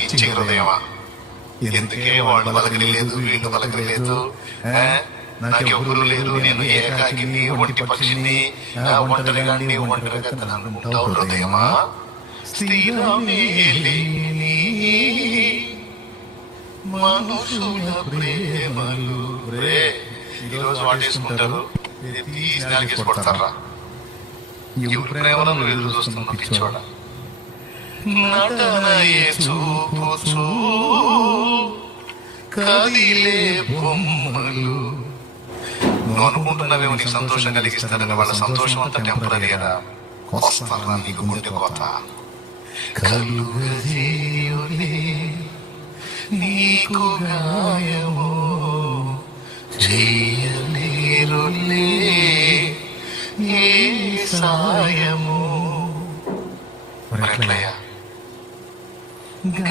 పిచ్చి హృదయమా, ఎందుకే వాళ్ళు పలకలేదు వీళ్ళు పలకలేదు, నాకు ఎవరు లేరు, నేను ఏకాకిని ఒంటి పక్షిని, ఒంటరిగాన్ని ఒంటరిగా అనుకుంటావు హృదయమా. స్థిరమే లేని మనుషుల ప్రేమలు. ఈరోజు వాటేసుకుంటారు, తీసి కొడతారా. ఎవరి ప్రేమలో నువ్వు ఎదురు చూస్తున్నా పిచ్చోడ. నటనయే చూపుచూ కదిలే బొమ్మలు. నువ్వు అనుకుంటున్నావేమో నీకు సంతోషం కలిగిస్తారని, వాళ్ళ సంతోషం అంతా టెంపరీ కదా. వస్తారా నీకు గుండె కోత. కలుగజేయులే నీకు గాయము, చేయలేరులే ఏ సాయము. మరి ఎట్లయ్యా